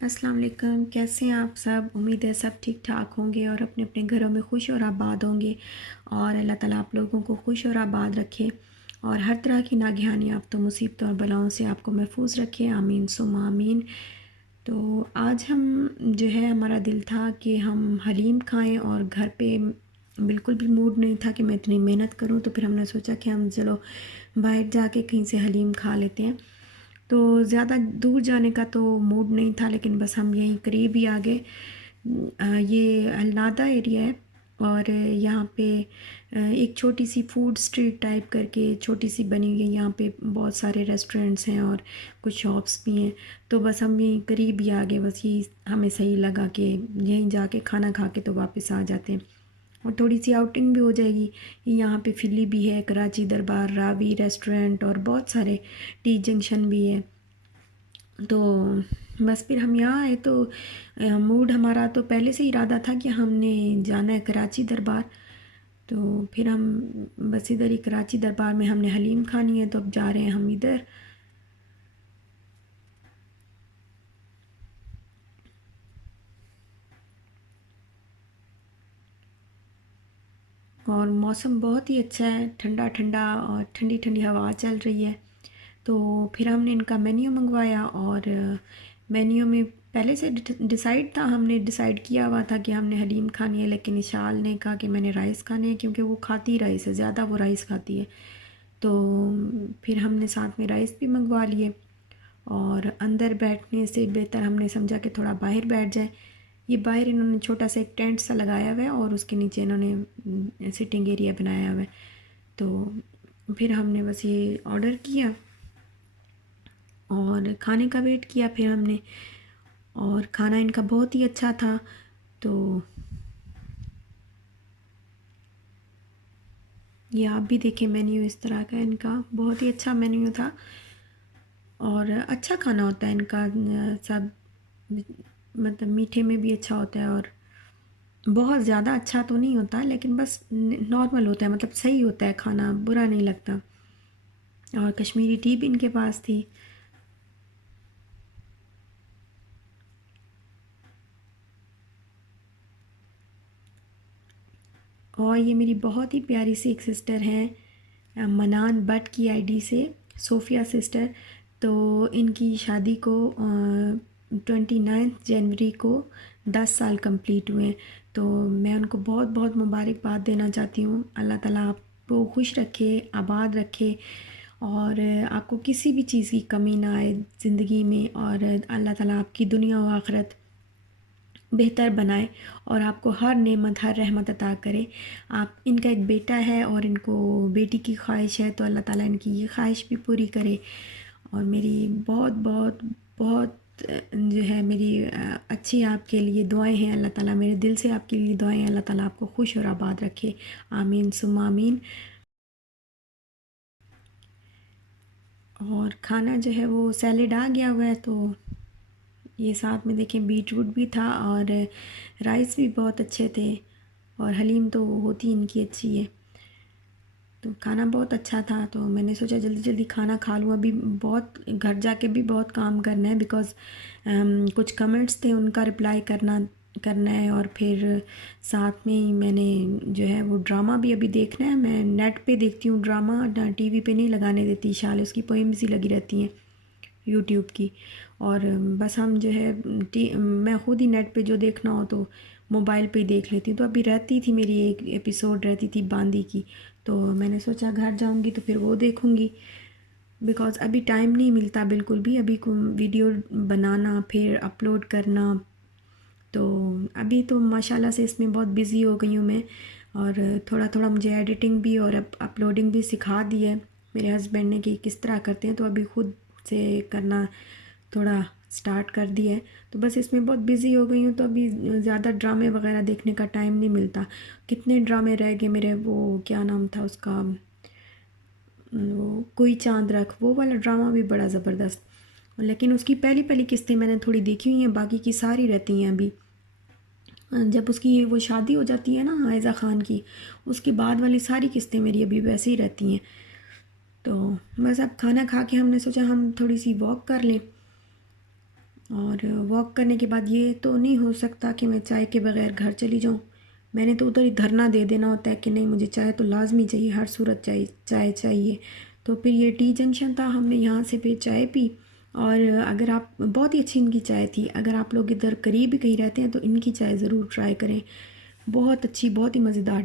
السلام علیکم، کیسے ہیں آپ سب؟ امید ہے سب ٹھیک ٹھاک ہوں گے اور اپنے اپنے گھروں میں خوش اور آباد ہوں گے، اور اللہ تعالیٰ آپ لوگوں کو خوش اور آباد رکھے اور ہر طرح کی ناگہانی آفتوں مصیبتوں اور بلاؤں سے آپ کو محفوظ رکھے، آمین ثم آمین۔ تو آج ہم جو ہے ہمارا دل تھا کہ ہم حلیم کھائیں، اور گھر پہ بالکل بھی موڈ نہیں تھا کہ میں اتنی محنت کروں، تو پھر ہم نے سوچا کہ ہم چلو باہر جا کے کہیں سے حلیم کھا لیتے ہیں۔ تو زیادہ دور جانے کا تو موڈ نہیں تھا، لیکن بس ہم یہیں قریب ہی آ گئے۔ یہ النادہ ایریا ہے، اور یہاں پہ ایک چھوٹی سی فوڈ اسٹریٹ ٹائپ کر کے چھوٹی سی بنی ہوئی ہے۔ یہاں پہ بہت سارے ریسٹورنٹس ہیں اور کچھ شاپس بھی ہیں، تو بس ہم یہیں قریب ہی آ گئے۔ بس یہ ہمیں صحیح لگا کہ یہیں جا کے کھانا کھا کے تو واپس آ جاتے ہیں، اور تھوڑی سی آؤٹنگ بھی ہو جائے گی۔ یہاں پہ فلی بھی ہے، کراچی دربار، راوی ریسٹورنٹ، اور بہت سارے ٹی جنکشن بھی ہے۔ تو بس پھر ہم یہاں آئے تو موڈ ہمارا تو پہلے سے ارادہ تھا کہ ہم نے جانا ہے کراچی دربار، تو پھر ہم بس ادھر ہی کراچی دربار میں ہم نے حلیم کھانی ہے، تو اب جا رہے ہیں ہم ادھر۔ اور موسم بہت ہی اچھا ہے، ٹھنڈا ٹھنڈا اور ٹھنڈی ٹھنڈی ہوا چل رہی ہے۔ تو پھر ہم نے ان کا مینیو منگوایا، اور مینیو میں پہلے سے ڈیسائیڈ تھا، ہم نے ڈیسائیڈ کیا ہوا تھا کہ ہم نے حلیم کھانی ہے، لیکن اشال نے کہا کہ میں نے رائس کھانے ہیں، کیونکہ وہ کھاتی رائس ہے، زیادہ وہ رائس کھاتی ہے۔ تو پھر ہم نے ساتھ میں رائس بھی منگوا لیے، اور اندر بیٹھنے سے بہتر ہم نے سمجھا کہ تھوڑا باہر بیٹھ جائیں۔ یہ باہر انہوں نے چھوٹا سا ایک ٹینٹ سا لگایا ہوا ہے، اور اس کے نیچے انہوں نے سٹنگ ایریا بنایا ہوا ہے۔ تو پھر ہم نے بس یہ آرڈر کیا اور کھانے کا ویٹ کیا پھر ہم نے، اور کھانا ان کا بہت ہی اچھا تھا۔ تو یہ آپ بھی دیکھیں، مینیو اس طرح کا ان کا بہت ہی اچھا مینیو تھا، اور اچھا کھانا ہوتا ہے ان کا سب، مطلب میٹھے میں بھی اچھا ہوتا ہے، اور بہت زیادہ اچھا تو نہیں ہوتا، لیکن بس نارمل ہوتا ہے، مطلب صحیح ہوتا ہے کھانا، برا نہیں لگتا۔ اور کشمیری ٹی بھی ان کے پاس تھی۔ اور یہ میری بہت ہی پیاری سی ایک سسٹر ہیں، منان بٹ کی آئی ڈی سے، صوفیہ سسٹر۔ تو ان کی شادی کو 29 جنوری کو 10 سال کمپلیٹ ہوئے ہیں، تو میں ان کو بہت بہت مبارکباد دینا چاہتی ہوں۔ اللہ تعالیٰ آپ کو خوش رکھے، آباد رکھے، اور آپ کو کسی بھی چیز کی کمی نہ آئے زندگی میں، اور اللہ تعالیٰ آپ کی دنیا و آخرت بہتر بنائے، اور آپ کو ہر نعمت ہر رحمت عطا کرے۔ آپ ان کا ایک بیٹا ہے، اور ان کو بیٹی کی خواہش ہے، تو اللہ تعالیٰ ان کی یہ خواہش بھی پوری کرے۔ اور میری بہت بہت بہت جو ہے میری اچھی آپ کے لیے دعائیں ہیں، اللہ تعالیٰ میرے دل سے آپ کے لیے دعائیں ہیں، اللہ تعالیٰ آپ کو خوش اور آباد رکھے، آمین ثم آمین۔ اور کھانا جو ہے وہ سیلیڈ آ گیا ہوا ہے، تو یہ ساتھ میں دیکھیں بیٹ روٹ بھی تھا، اور رائس بھی بہت اچھے تھے، اور حلیم تو ہوتی ان کی اچھی ہے۔ تو کھانا بہت اچھا تھا، تو میں نے سوچا جلدی جلدی کھانا کھا لوں، ابھی بہت گھر جا کے بھی بہت کام کرنا ہے، بیکاز کچھ کمنٹس تھے ان کا رپلائی کرنا ہے، اور پھر ساتھ میں ہی میں نے جو ہے وہ ڈرامہ بھی ابھی دیکھنا ہے۔ میں نیٹ پہ دیکھتی ہوں ڈرامہ، ٹی وی پہ نہیں لگانے دیتی شال، اس کی پوئمز ہی لگی رہتی ہیں یوٹیوب کی، اور بس ہم جو ہے میں خود ہی نیٹ پہ جو دیکھنا ہو تو موبائل پہ ہی دیکھ لیتی ہوں۔ تو ابھی رہتی تھی میری ایک ایپیسوڈ رہتی تھی باندی کی، تو میں نے سوچا گھر جاؤں گی تو پھر وہ دیکھوں گی، بیکاز ابھی ٹائم نہیں ملتا بالکل بھی، ابھی ویڈیو بنانا پھر اپلوڈ کرنا، تو ابھی تو ماشاءاللہ سے اس میں بہت بزی ہو گئی ہوں میں، اور تھوڑا تھوڑا مجھے ایڈیٹنگ بھی اور اپلوڈنگ بھی سکھا دی ہے میرے ہسبینڈ نے کہ کس طرح کرتے ہیں، تو ابھی خود سے کرنا تھوڑا سٹارٹ کر دیا ہے، تو بس اس میں بہت بزی ہو گئی ہوں، تو ابھی زیادہ ڈرامے وغیرہ دیکھنے کا ٹائم نہیں ملتا۔ کتنے ڈرامے رہ گئے میرے، وہ کیا نام تھا اس کا، وہ کوئی چاند رکھ، وہ والا ڈرامہ بھی بڑا زبردست، لیکن اس کی پہلی پہلی قسطیں میں نے تھوڑی دیکھی ہوئی ہیں، باقی کی ساری رہتی ہیں ابھی۔ جب اس کی وہ شادی ہو جاتی ہے نا عائزہ خان کی، اس کے بعد والی ساری قسطیں میری ابھی ویسے ہی رہتی ہیں۔ تو بس اب کھانا کھا کے ہم نے سوچا ہم تھوڑی سی واک کر لیں، اور واک کرنے کے بعد یہ تو نہیں ہو سکتا کہ میں چائے کے بغیر گھر چلی جاؤں. میں نے تو ادھر ہی دھرنا دے دینا ہوتا ہے کہ نہیں مجھے چائے تو لازمی چاہیے، ہر صورت چائے چاہیے. تو پھر یہ ٹی جنکشن تھا، ہم نے یہاں سے پھر چائے پی. اور اگر آپ بہت ہی اچھی ان کی چائے تھی، اگر آپ لوگ ادھر قریب ہی کہیں رہتے ہیں تو ان کی چائے ضرور ٹرائی کریں. بہت اچھی، بہت ہی مزیدار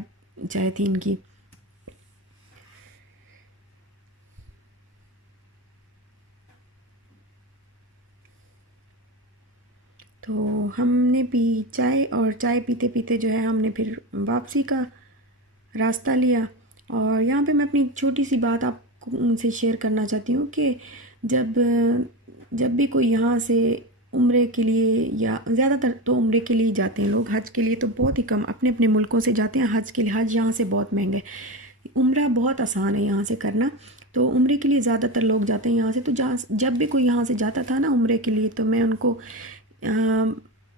چائے تھی ان کی. تو ہم نے پی چائے، اور چائے پیتے پیتے جو ہے ہم نے پھر واپسی کا راستہ لیا. اور یہاں پہ میں اپنی ایک چھوٹی سی بات آپ ان سے شیئر کرنا چاہتی ہوں کہ جب بھی کوئی یہاں سے عمرے کے لیے، یا زیادہ تر تو عمرے کے لیے جاتے ہیں لوگ، حج کے لیے تو بہت ہی کم اپنے اپنے ملکوں سے جاتے ہیں. حج کے لیے، حج یہاں سے بہت مہنگا ہے، عمرہ بہت آسان ہے یہاں سے کرنا. تو عمرے کے لیے زیادہ تر لوگ جاتے ہیں یہاں سے. تو جب بھی کوئی یہاں سے جاتا تھا نا عمرے کے لیے، تو میں ان کو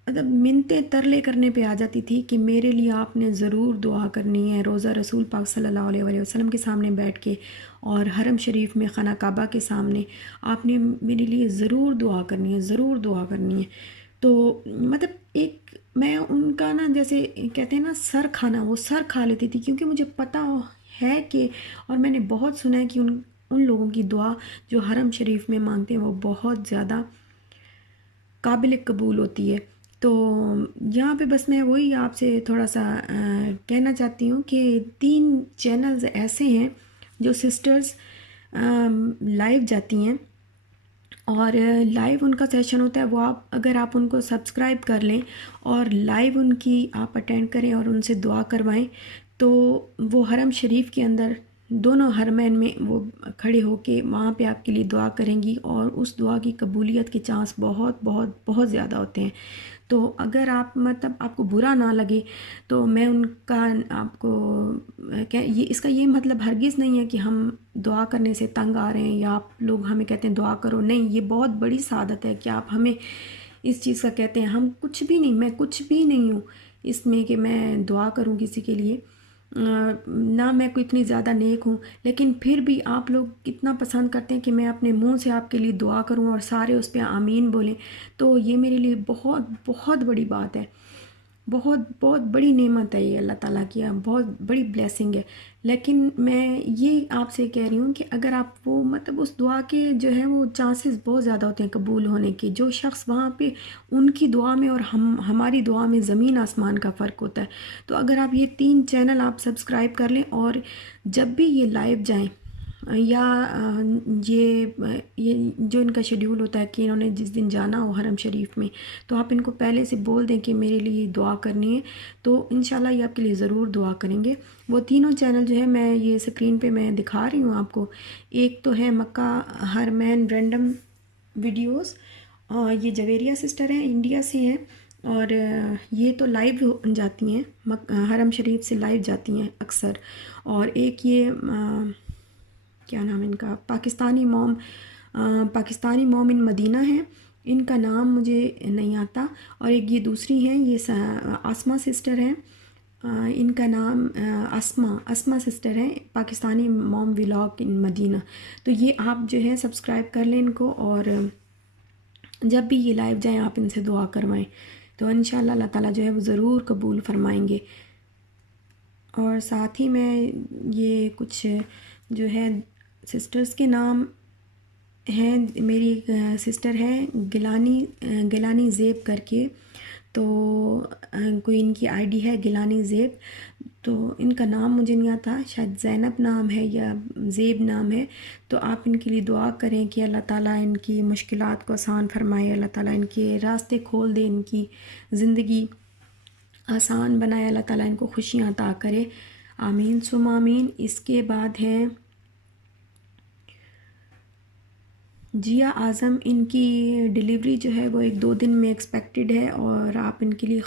مطلب منتیں ترلے کرنے پہ آ جاتی تھی کہ میرے لیے آپ نے ضرور دعا کرنی ہے، روضہ رسول پاک صلی اللہ علیہ وآلہ وسلم کے سامنے بیٹھ کے، اور حرم شریف میں خانہ کعبہ کے سامنے آپ نے میرے لیے ضرور دعا کرنی ہے، ضرور دعا کرنی ہے. تو مطلب ایک میں ان کا نا، جیسے کہتے ہیں نا سر کھانا، وہ سر کھا لیتی تھی، کیونکہ مجھے پتہ ہے کہ، اور میں نے بہت سنا ہے کہ ان لوگوں کی دعا جو حرم شریف میں مانگتے ہیں وہ بہت زیادہ قابل قبول ہوتی ہے. تو یہاں پہ بس میں وہی آپ سے تھوڑا سا کہنا چاہتی ہوں کہ 3 چینلز ایسے ہیں جو سسٹرز لائیو جاتی ہیں، اور لائیو ان کا سیشن ہوتا ہے. وہ اگر آپ ان کو سبسکرائب کر لیں اور لائیو ان کی آپ اٹینڈ کریں اور ان سے دعا کروائیں، تو وہ حرم شریف کے اندر دونوں حرمین میں وہ کھڑے ہو کے وہاں پہ آپ کے لیے دعا کریں گی، اور اس دعا کی قبولیت کے چانس بہت بہت بہت زیادہ ہوتے ہیں. تو اگر آپ مطلب آپ کو برا نہ لگے، تو میں ان کا آپ کو اس کا یہ مطلب ہرگز نہیں ہے کہ ہم دعا کرنے سے تنگ آ رہے ہیں، یا آپ لوگ ہمیں کہتے ہیں دعا کرو. نہیں، یہ بہت بڑی سعادت ہے کہ آپ ہمیں اس چیز کا کہتے ہیں. ہم کچھ بھی نہیں، میں کچھ بھی نہیں ہوں اس میں کہ میں دعا کروں کسی کے لیے، نہ میں کوئی اتنی زیادہ نیک ہوں. لیکن پھر بھی آپ لوگ کتنا پسند کرتے ہیں کہ میں اپنے منہ سے آپ کے لیے دعا کروں اور سارے اس پہ آمین بولیں. تو یہ میرے لیے بہت بہت بڑی بات ہے، بہت بہت بڑی نعمت ہے یہ اللہ تعالیٰ کی، بہت بڑی بلیسنگ ہے. لیکن میں یہ آپ سے کہہ رہی ہوں کہ اگر آپ وہ مطلب اس دعا کے جو ہے وہ چانسز بہت زیادہ ہوتے ہیں قبول ہونے کے. جو شخص وہاں پہ ان کی دعا میں اور ہماری دعا میں زمین آسمان کا فرق ہوتا ہے. تو اگر آپ یہ 3 چینل آپ سبسکرائب کر لیں، اور جب بھی یہ لائیو جائیں، یا یہ جو ان کا شیڈیول ہوتا ہے کہ انہوں نے جس دن جانا ہو حرم شریف میں، تو آپ ان کو پہلے سے بول دیں کہ میرے لیے دعا کرنی ہے، تو انشاءاللہ یہ آپ کے لیے ضرور دعا کریں گے. وہ تینوں چینل جو ہے میں یہ اسکرین پہ میں دکھا رہی ہوں آپ کو. ایک تو ہے مکہ حرمین رینڈم ویڈیوز، یہ جویریہ سسٹر ہیں، انڈیا سے ہیں، اور یہ تو لائیو جاتی ہیں، حرم شریف سے لائیو جاتی ہیں اکثر. اور ایک یہ کیا نام ہے ان کا، پاکستانی موم ان مدینہ ہیں، ان کا نام مجھے نہیں آتا. اور ایک یہ دوسری ہیں، یہ اسما سسٹر ہیں، ان کا نام اسما سسٹر ہیں، پاکستانی موم ولاگ ان مدینہ. تو یہ آپ جو ہے سبسکرائب کر لیں ان کو، اور جب بھی یہ لائیو جائیں آپ ان سے دعا کروائیں، تو انشاءاللہ اللہ تعالیٰ جو ہے وہ ضرور قبول فرمائیں گے. اور ساتھ ہی میں یہ کچھ جو ہے سسٹرز کے نام ہیں. میری ایک سسٹر ہے گیلانی زیب کر کے، تو کوئی ان کی آئی ڈی ہے گیلانی زیب، تو ان کا نام مجھے نہیں آتا، شاید زینب نام ہے یا زیب نام ہے. تو آپ ان کے لیے دعا کریں کہ اللہ تعالیٰ ان کی مشکلات کو آسان فرمائے، اللہ تعالیٰ ان کے راستے کھول دے، ان کی زندگی آسان بنائے، اللہ تعالیٰ ان کو خوشیاں عطا کرے. آمین ثم آمین. اس کے بعد ہے جیا اعظم، ان کی ڈیلیوری جو ہے وہ 1-2 دن میں ایکسپیکٹڈ ہے، اور آپ ان کے لیے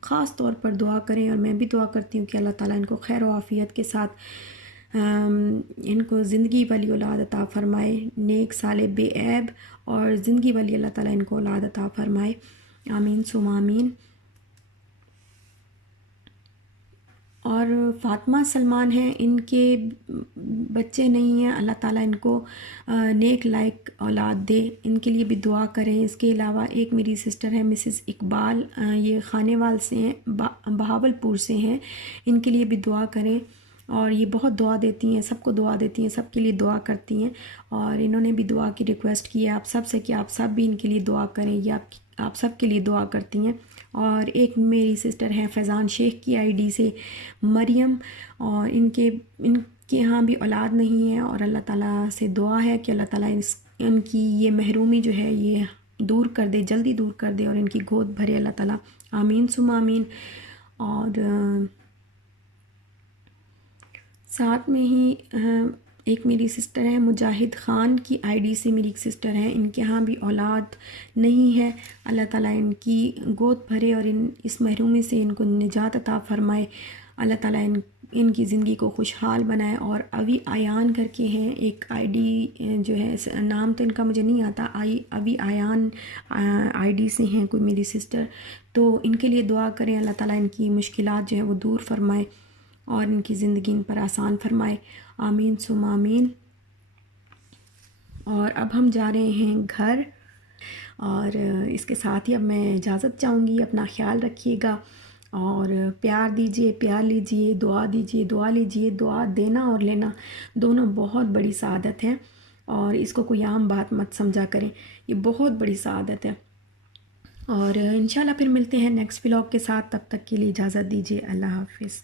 خاص طور پر دعا کریں. اور میں بھی دعا کرتی ہوں کہ اللہ تعالیٰ ان کو خیر و عافیت کے ساتھ ان کو زندگی والی اولاد عطا فرمائے، نیک صالح بے عیب اور زندگی والی اللہ تعالیٰ ان کو اولاد عطا فرمائے. آمین ثم آمین. اور فاطمہ سلمان ہیں، ان کے بچے نہیں ہیں، اللہ تعالیٰ ان کو نیک لائق اولاد دے، ان کے لیے بھی دعا کریں۔ اس کے علاوہ ایک میری سسٹر ہے مسز اقبال، یہ خانے وال سے ہیں، بہاول پور سے ہیں، ان کے لیے بھی دعا کریں۔ اور یہ بہت دعا دیتی ہیں، سب کو دعا دیتی ہیں، سب کے لیے دعا کرتی ہیں، اور انہوں نے بھی دعا کی ریکویسٹ کی ہے آپ سب سے کہ آپ سب بھی ان کے لیے دعا کریں، یہ آپ سب کے لیے دعا کرتی ہیں۔ اور ایک میری سسٹر ہیں فیضان شیخ کی آئی ڈی سے مریم، اور ان کے یہاں بھی اولاد نہیں ہے، اور اللہ تعالیٰ سے دعا ہے کہ اللہ تعالیٰ ان کی یہ محرومی جو ہے یہ دور کر دے، جلدی دور کر دے، اور ان کی گود بھرے اللہ تعالیٰ، آمین ثم آمین۔ اور ساتھ میں ہی ایک میری سسٹر ہے مجاہد خان کی آئی ڈی سے میری ایک سسٹر ہیں، ان کے ہاں بھی اولاد نہیں ہے، اللہ تعالیٰ ان کی گود بھرے اور اس محرومی سے ان کو نجات عطا فرمائے، اللہ تعالیٰ ان کی زندگی کو خوشحال بنائے۔ اور اوی آیان کر کے ہیں ایک آئی ڈی جو ہے، نام تو ان کا مجھے نہیں آتا، اوی آیان آئی ڈی سے ہیں کوئی میری سسٹر، تو ان کے لیے دعا کریں، اللہ تعالیٰ ان کی مشکلات جو ہے وہ دور فرمائے اور ان کی زندگی ان پر آسان فرمائے، آمین ثم آمین۔ اور اب ہم جا رہے ہیں گھر، اور اس کے ساتھ ہی اب میں اجازت چاہوں گی، اپنا خیال رکھیے گا اور پیار دیجئے، پیار لیجئے، دعا دیجئے، دعا لیجئے، دعا دینا اور لینا دونوں بہت بڑی سعادت ہے، اور اس کو کوئی عام بات مت سمجھا کریں، یہ بہت بڑی سعادت ہے۔ اور انشاءاللہ پھر ملتے ہیں نیکسٹ ولاگ کے ساتھ، تب تک کے لیے اجازت دیجئے، اللہ حافظ۔